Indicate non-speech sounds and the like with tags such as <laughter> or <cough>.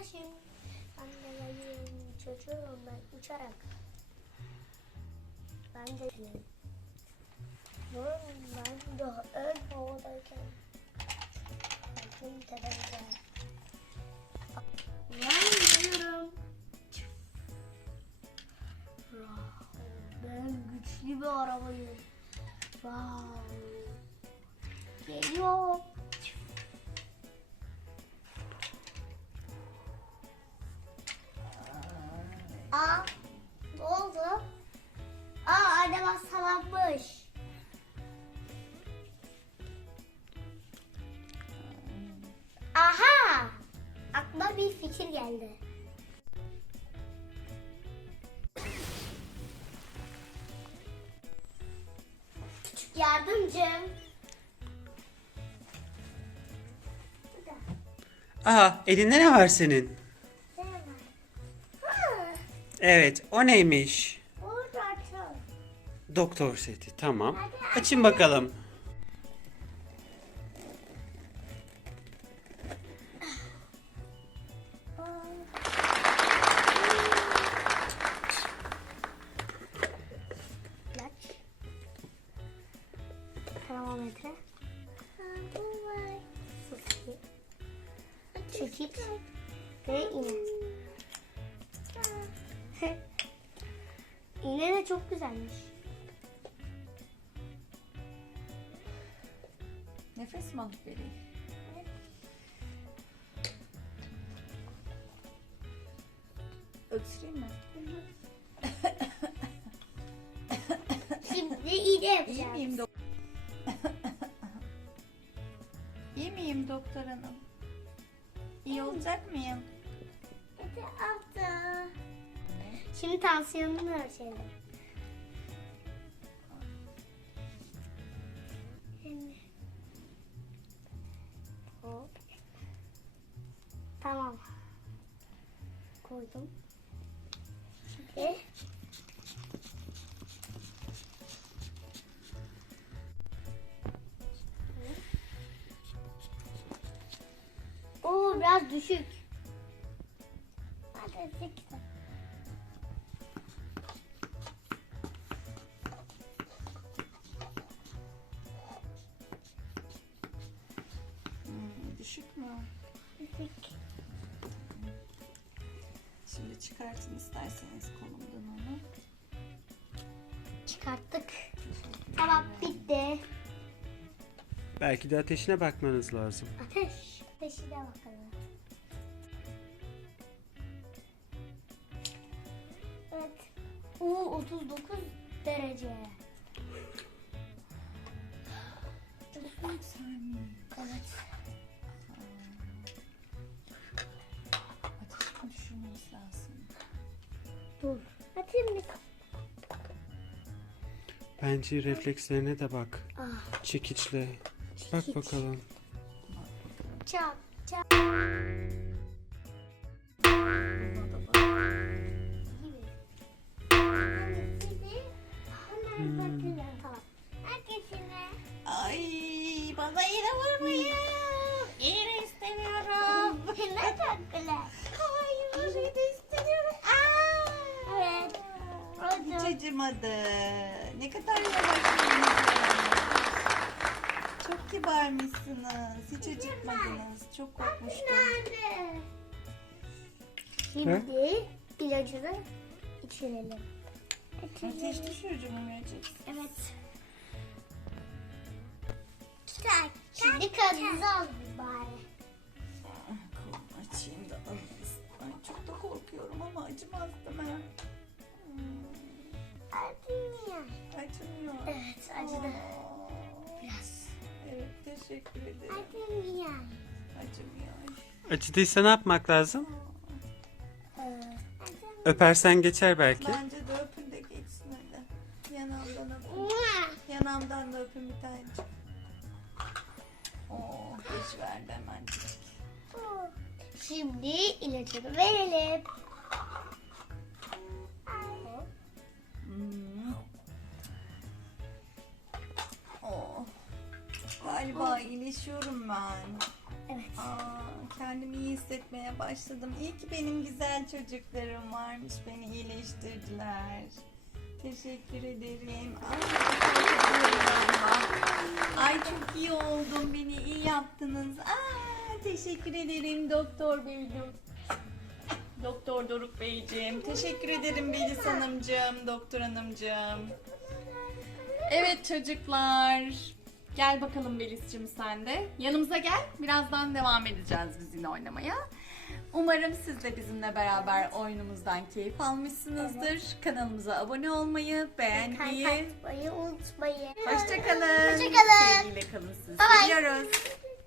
de geliyorum çocuğum ben uçarak. Ben de. Oğlum ben daha ön havadayken. Bakın tepemde. Ben geliyorum. Wow, Ben güçlü bir arabayım. Wow. Geliyor. Ne oldu? Aa, annem hastalanmış. Aha! Aklıma bir fikir geldi. Küçük yardımcım. Aha elinde ne var senin? Evet o neymiş? Doktor seti tamam. Açın bakalım. Termometre. Çekik. Ve iğne. <laughs> iğne de çok güzelmiş. Nefes mi alıp vereyim? Öksüreyim mi? Şimdi iğne İyi yapacağız. miyim doktor? İyi miyim doktor hanım? İyi olacak mıyım? Hadi. Şimdi tansiyonunu ölçelim. Tamam. Koydum. Şimdi Oo biraz düşük. Hadi 8. düşük mü? Düşük. Şimdi çıkartın isterseniz kolumdan onu. Çıkarttık. Tamam bitti. Belki de ateşine bakmanız lazım. Ateş. Ateşine bakalım. Evet. Oo 39 derece. Çok yükselmiş. Evet. Dur. Atayım mı? Bence reflekslerine de bak. Ah. Çekiçle. Bak Çekiç. bakalım. Çak çak bak. Hangisine? Ay bana yine vurmayın. Yine istemiyorum. Ne çok güzel. Hayır acımadı. Ne kadar yavaşsınız. Çok kibarmışsınız. Hiç acıtmadınız. Çok korkmuştum. Nerede? Şimdi ilacını içirelim. Ateş düşürücü mü vereceksin? Evet. Şimdi kanınızı al bir bari. Kolumu açayım da alayım. Ay çok da korkuyorum ama acımaz değil mi? Acımıyor. Evet acıdı. Biraz. Evet teşekkür ederim. Acımıyor. Acımıyor. Acıdıysa ne yapmak lazım? Ee, acımıyor. Öpersen geçer belki. Bence de öpün de geçsin hadi. Yanağımdan öpün. Yanağımdan da öpün bir tanecik. Oo, geç verdi hemencik. Şimdi ilacını verelim. Galiba iyileşiyorum ben. Evet. Aa, Kendimi iyi hissetmeye başladım. İyi ki benim güzel çocuklarım varmış. Beni iyileştirdiler. Teşekkür ederim. Ay. Ay çok iyi oldum. Beni iyi yaptınız. Aa, teşekkür ederim Doktor Beyciğim. Doktor Doruk Beyciğim. Teşekkür ederim Belis Hanımcığım, Doktor Hanımcığım. Evet çocuklar. Gel bakalım Melis'cim sen de. Yanımıza gel. Birazdan devam edeceğiz biz yine oynamaya. Umarım siz de bizimle beraber oyunumuzdan keyif almışsınızdır. Kanalımıza abone olmayı, beğenmeyi. Kalp atmayı unutmayın. Hoşçakalın. Hoşça kalın. Sevgiyle kalın siz. Bye bye. Seviyoruz.